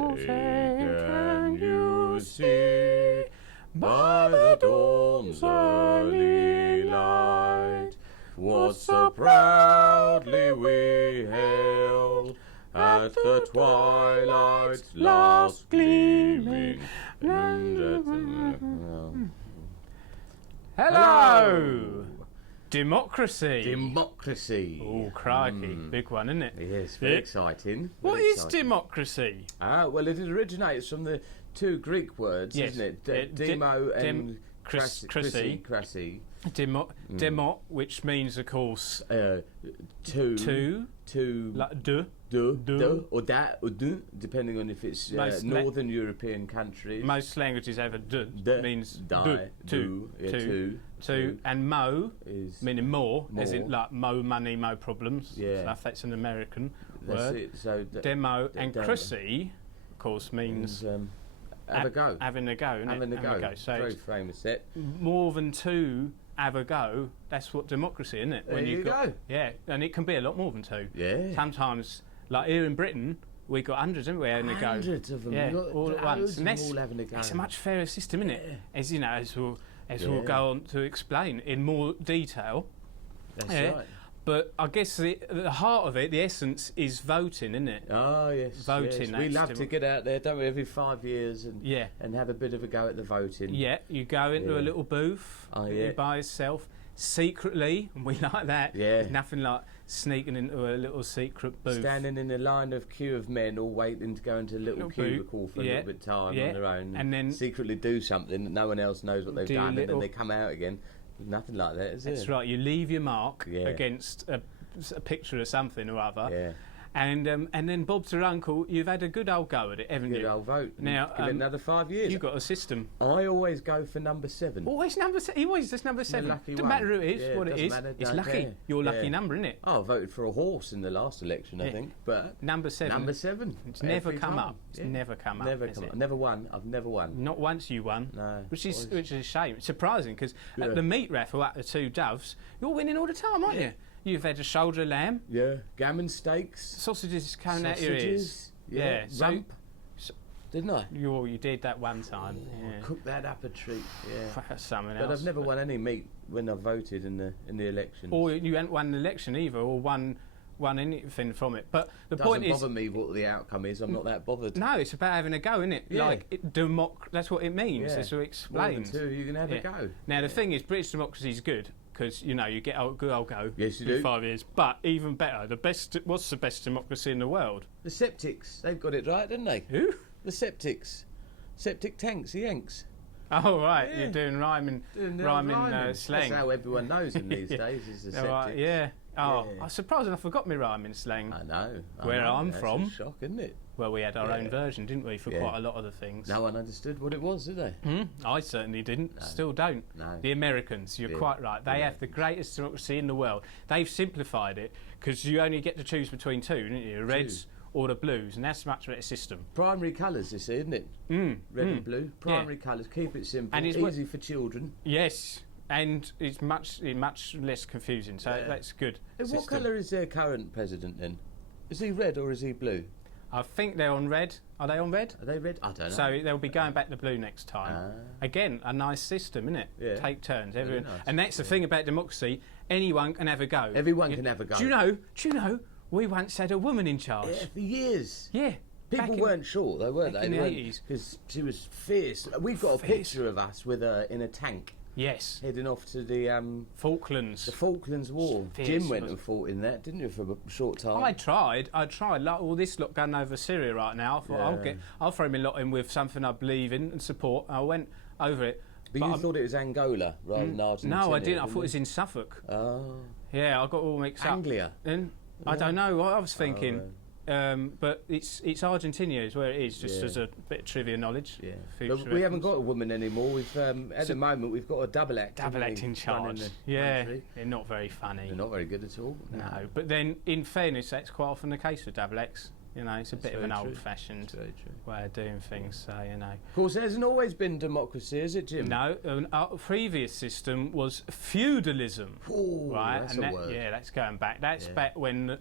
say, can you see by the dawn's early light what so proudly we hailed at the twilight's last gleaming? Hello! Democracy. Democracy. Oh, crikey. Big one, isn't it? Yes, very exciting. What is democracy? Well, it originates from the two Greek words, Yes. isn't it? Demo and Crassy. Crassy. Demo, which means, of course, Two. like de. Or that, or du, depending on if it's Northern European countries. Most languages have a de, means die, two, two, and mo is meaning more, as in like mo money, mo problems. Yeah. Stuff. That's an American that's word. it. So Demo and crissy, of course, means have a go. having a go. Isn't Having it? a go. So Very famous set. more than two have a go. That's what democracy, isn't it? There you go. Yeah, and it can be a lot more than two. Yeah. Sometimes, like here in Britain, we got hundreds, haven't we, having a go? Hundreds of them. Yeah, You've got all at once. loads And of them all having a go. it's a much fairer system, isn't it? Yeah. As you know, as we'll go on to explain in more detail. That's Yeah. right. But I guess the heart of it, the essence, is voting, isn't it? Oh yes, Voting, yes. We that's love to get out there, don't we? Every 5 years and Yeah. and have a bit of a go at the voting. Yeah, you go into Yeah. a little booth Oh, yeah. by yourself, secretly, and we like that. Yeah. There's nothing like sneaking into a little secret booth. Standing in a line of queue of men, all waiting to go into a little Little cubicle for a yeah, little bit of time yeah. on their own, And then- secretly do something that no one else knows what they've Do done, and little- then they come out again. Nothing like that, is it? That's right. You leave your mark Yeah. against a picture of something or other. Yeah. And then Bob's your uncle. You've had a good old go at it, haven't Good you? old vote. Now, Give it another 5 years. You've got a system. I always go for number 7. Always number 7. He always does number 7. lucky Doesn't one. matter who it is, Yeah, what it doesn't is. matter, It's don't lucky. care. Your lucky Yeah. number, isn't it? I voted for a horse in the last election, I Yeah. think. But Number 7. number 7. It's never every come time. up. It's Yeah. never come up. Never has come it? up. Never won. I've never won. Not once you won. No. Which is Always- a shame. It's surprising because Yeah. at the meat raffle at the Two Doves, you're winning all the time, aren't you? You've had a shoulder of lamb, Yeah. Gammon steaks. sausages coming out your ears. Yeah. So- Rump. Didn't I? You did that one time. Yeah. Cook that up a treat. Yeah. That's something But else. I've never won any meat when I voted in the elections. Or you hadn't won the election either, or won anything from it. But the Doesn't point is, bother me what the outcome is. I'm not that bothered. no, it's about having a go, isn't it? Yeah. Like that's what it means. Yeah. It's to More than explain. 2, you can have Yeah. a go. Now the thing is, British democracy is good because you get a good old go. Yes, you in do. 5 years. But even better, what's the best democracy in the world? The septics, they've got it right, didn't they? Who? The septic tanks, the Yanks. Oh right, Yeah. you're doing rhyming Rhyming. slang. That's how everyone knows them these Yeah. days. Is the Oh, right, septics. yeah. Oh, Yeah. I'm surprised I forgot my rhyming slang. I know. Where I'm That's from. a shock, isn't it? Well, we had our own Yeah. version, didn't we, for Yeah. quite a lot of the things. No one understood what it was, did they? I certainly didn't. Still don't. No. The Americans, you're Yeah. quite right. They have the greatest democracy in the world. They've simplified it because you only get to choose between two, don't you? The Reds or the Blues, and that's a much better system. Primary colours, this, isn't it? Red and blue. Primary colours. Keep it simple. And it's easy for children. Yes, and it's much less confusing. So Yeah. that's good. What system. colour is their current president then? Is he red or is he blue? I think they're on red. Are they on red? Are they red? I don't know. So they'll be going back to blue next time. Again, a nice system, isn't it? Yeah. Take turns. Very Everyone, nice, and that's the thing about democracy. Anyone can have a go. Everyone can have a go. Do you know? We once had a woman in charge. Yeah, for years. Yeah. back People in- weren't sure, though, weren't back they? in the weren't, 80s. because she was fierce. We've got a Fierce. picture of us with her in a tank Yes. heading off to the Falklands. Falklands War. Fierce, Jim went wasn't and fought in that, didn't you, for a short time? I tried. Like all this lot going over Syria right now. I thought Yeah. I'll throw my lot in with something I believe in and support. I went over it. but you thought it was Angola rather than Argentina? No, I didn't. I thought it was in Suffolk. Oh, Yeah, I got all mixed up. Anglia. And I don't know what I was thinking. But it's Argentina is where it is, just Yeah. as a bit of trivia knowledge. Yeah. Future But we haven't reference. got a woman anymore. We've at the moment we've got a double act. Double haven't act we, in charge. running the Yeah, country. they're not very funny. They're not very good at all. No, but then in fairness, that's quite often the case with double acts. It's a bit of very an true. old-fashioned That's very true. way of doing things. So Of course, there hasn't always been democracy, is it, Jim? No, our previous system was feudalism. Ooh, right, that's and a word. yeah, that's going back. That's Yeah. back when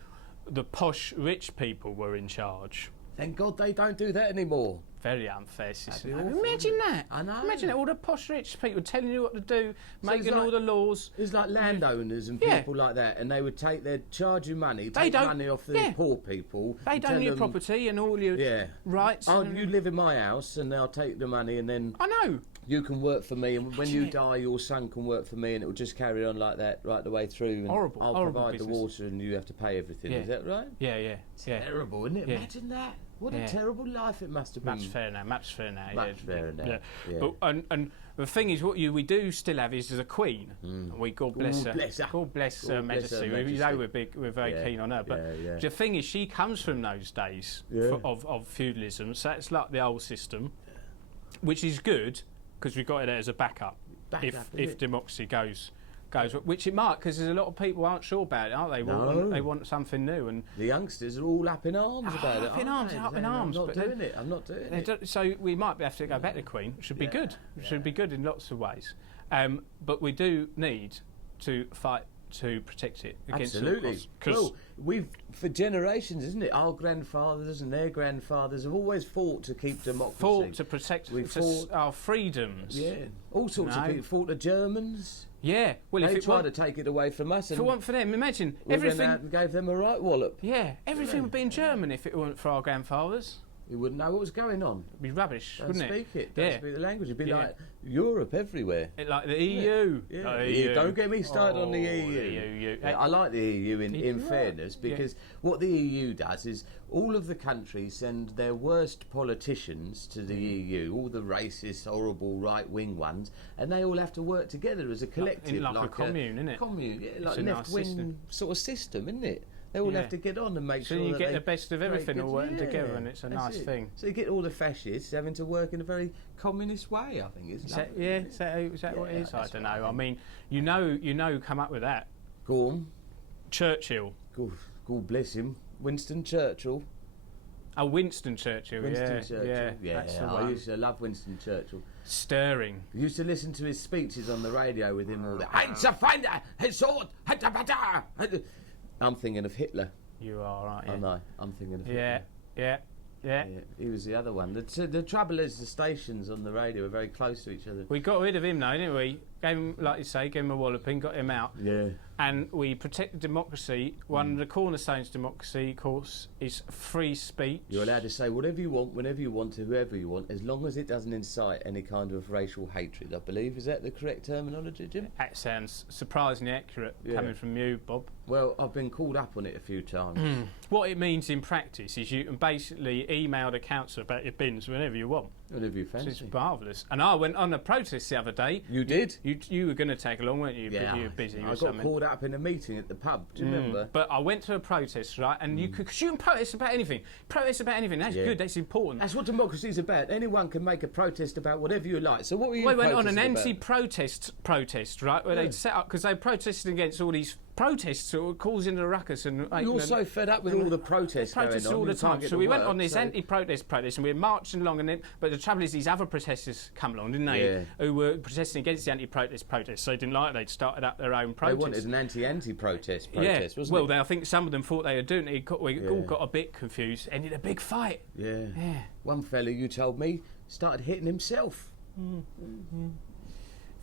the posh rich people were in charge. Thank God they don't do that anymore. Very unfair system. That'd be awful, Imagine wouldn't that. it? I know. Imagine all the posh rich people telling you what to do, So it's making all like- the laws. It's like landowners and Yeah. people like that, and they'd charge you money, They take don't- money off the yeah. poor people. They and don't tell your them, property and all your Yeah. rights. Oh, and- you live in my house, and I'll take the money, and then I know. you can work for me, and when you Imagine it. die, your son can work for me, and it will just carry on like that right the way through. And Horrible, I'll horrible provide business. the water, and you have to pay everything. Yeah. Is that right? Yeah, yeah, yeah. Terrible, isn't it? Yeah. Imagine that. What Yeah. a terrible life it must have been. Much fair now. Much fair now. Much yeah. fairer now. Yeah. Yeah. But and the thing is, what we do still have is a queen. And we God bless her. bless her. God bless God her bless her Majesty. Majesty. You know we're very Yeah, keen on her. But yeah. the thing is, she comes from those days Yeah. of feudalism. So it's like the old system, which is good because we've got it as a backup. Backup, if innit? democracy goes, which it might, because there's a lot of people who aren't sure about it, aren't they? No. They want something new, and The youngsters are all up in arms about it. up in aren't arms, they? up in Saying, arms, I'm but not then- doing it. I'm not doing they it. don't- so we might have to go back to Queen. Should be Yeah, good. Should be good in lots of ways. But we do need to fight to protect it against all Absolutely. costs. 'Cause Well, we've for generations, isn't it? Our grandfathers and their grandfathers have always fought to keep democracy. fought to protect We fought- our freedoms. Yeah, all sorts No. of people fought the Germans. Yeah. Well, if They it tried weren't, to take it away from us, if and it weren't for them, imagine we went everything. out and gave them a right wallop. Yeah, everything would be in German if it weren't for our grandfathers. We wouldn't know what was going on. It'd be rubbish, Don't wouldn't speak it. Yeah. Don't speak the language. It'd be Yeah. like Europe everywhere. Like the EU. Yeah. Like the Yeah, EU. don't get me started on the Oh, EU. EU. Yeah, I like the EU in You're right. fairness, Yeah. because what the EU does is all of the countries send their worst politicians to the EU, all the racist, horrible right-wing ones, and they all have to work together as a collective, like a commune, innit? Commune, yeah, like a a nice left-wing system. sort of system, isn't it? They all Yeah. have to get on and make So sure you that get they the best of create everything all good- working yeah, together, and it's a that's nice it. thing. So you get all the fascists having to work in a very communist way. I think it's Is that, yeah, is that what it Yeah, is? I that's don't what I know. I think. mean, you know, come up with that. Go on. Churchill. God bless him. Winston Churchill. Oh, Winston Churchill. Winston yeah, Churchill. yeah, that's the I one. used to love Winston Churchill. Stirring. I used to listen to his speeches on the radio with him all the I'm thinking of Hitler. You are, aren't you? I know. I'm thinking of Yeah, Hitler. yeah, yeah. Yeah, he was the other one. The trouble is the stations on the radio are very close to each other. We got rid of him, though, didn't we? Gave him, like you say, gave him a walloping, got him out. Yeah. And we protected democracy. One of the cornerstones of democracy, of course, is free speech. You're allowed to say whatever you want, whenever you want, to whoever you want, as long as it doesn't incite any kind of racial hatred, I believe. Is that the correct terminology, Jim? That sounds surprisingly accurate Yeah. coming from you, Bob. Well, I've been called up on it a few times. What it means in practice is you can basically email the council about your bins whenever you want. Whatever you So it's fancy. marvellous. And I went on a protest the other day. You did? You were going to take along, weren't you? But you were busy I with got something. called up in a meeting at the pub. Do you remember? But I went to a protest, right? And you can protest about anything. Protest about anything. That's Yeah. good. That's important. That's what democracy is about. Anyone can make a protest about whatever you like. So what were you We went on an protesting about? anti-protest, right? Where Yeah. they'd set up because they protested against all these protests that were causing a ruckus and You're so fed up with all the protests going protests on. all you the can't time. get So to we went work, on this so- anti-protest and we were marching along, but the trouble is these other protesters come along, didn't they? Yeah. Who were protesting against the anti-protest. So they didn't like it. They'd started up their own They protest. wanted an anti-protest Yeah, wasn't well, it? I think some of them thought they were doing it. We all Yeah. got a bit confused. Ended a big fight. Yeah. Yeah. One fella you told me started hitting himself.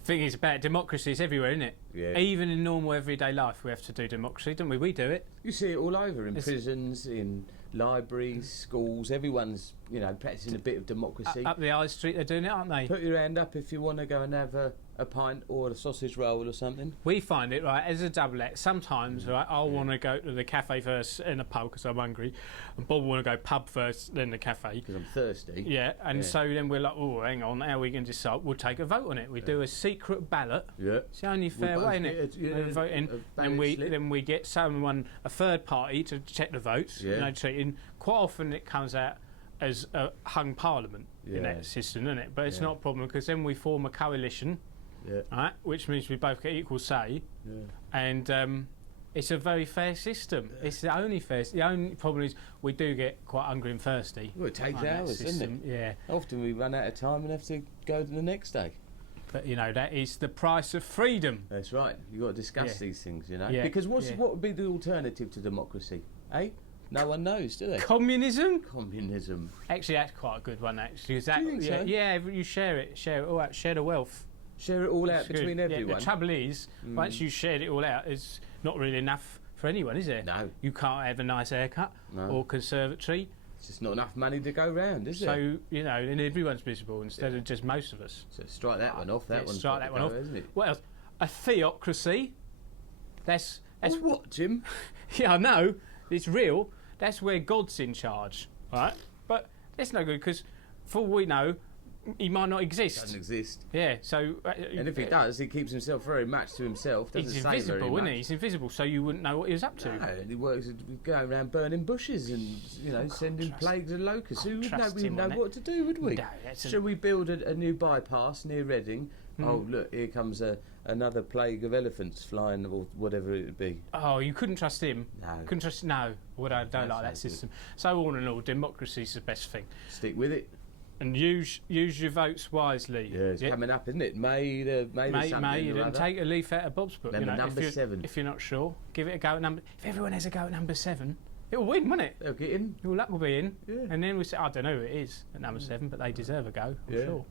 Thing is about democracy is everywhere, isn't it? Yeah. Even in normal everyday life, we have to do democracy, don't we? We do it. You see it all over in It's- prisons, in libraries, schools. Everyone's, practicing a bit of democracy. Up the high street, they're doing it, aren't they? Put your hand up if you want to go and have a pint or a sausage roll or something. We find it, right, as a double act. Sometimes, right, I'll want to go to the cafe first in a pub because I'm hungry, and Bob will want to go pub first, then the cafe. Because I'm thirsty. Yeah, and Yeah. so then we're like, oh, hang on, how are we going to decide? We'll take a vote on it. We do a secret ballot. Yeah. It's the only fair both way, isn't get it? a- yeah, We vote in, a and ballot slip. then we get a third party to check the votes. Yeah. Cheating. Quite often it comes out as a hung parliament in Yeah. that system, isn't it? But it's Yeah. not a problem because then we form a coalition, Yeah. right? Which means we both get equal say, Yeah. and it's a very fair system. It's the only fair. The only problem is we do get quite hungry and thirsty. Well, it takes on that hours, doesn't system. it? Yeah. Often we run out of time and have to go to the next day. But that is the price of freedom. That's right. You've got to discuss Yeah. these things, Yeah, Because what yeah. would be the alternative to democracy? Eh? No one knows, do they? Communism? Communism. Actually, that's quite a good one. Actually, 'cause that, Do you think so? yeah, you share it all out, share the wealth. Share it all out It's good. between Yeah, everyone. the trouble is, once you shared it all out, it's not really enough for anyone, is there? No. You can't have a nice haircut No. or conservatory. It's just not enough money to go round, is there? So, you know, and everyone's miserable instead of just most of us. So strike that one off. That Yeah, one's strike got that to one go, off. isn't it? What else? A theocracy. That's Oh, what, Jim? yeah, I know. It's real. That's where God's in charge, right? But that's no good because, for all we know, he might not exist. Doesn't exist. Yeah, so... And if he does, he keeps himself very much to himself. Doesn't he's say very invisible, much. isn't he? He's invisible, so you wouldn't know what he was up to. No, and he works going around burning bushes and sending trust- plagues and locusts. Who would know? trust We him know on that. what to do, would we? No, that's Should we build a new bypass near Reading? Oh, look, here comes another plague of elephants flying, or whatever it would be. Oh, you couldn't trust him. No. Couldn't trust. No, well, I don't That's like that no system. So all in all, democracy's the best thing, Stick with it. and use your votes wisely. Yeah, it's coming up, isn't it? May the something Mate, you or didn't other. take a leaf out of Bob's book. Remember number if you're, 7. If you're not sure, give it a go at number. If everyone has a go at number 7, it'll win, won't it? They'll get in. Your luck will be in. Yeah. And then we say, I don't know who it is at number 7, but they deserve a go, I'm Yeah. sure.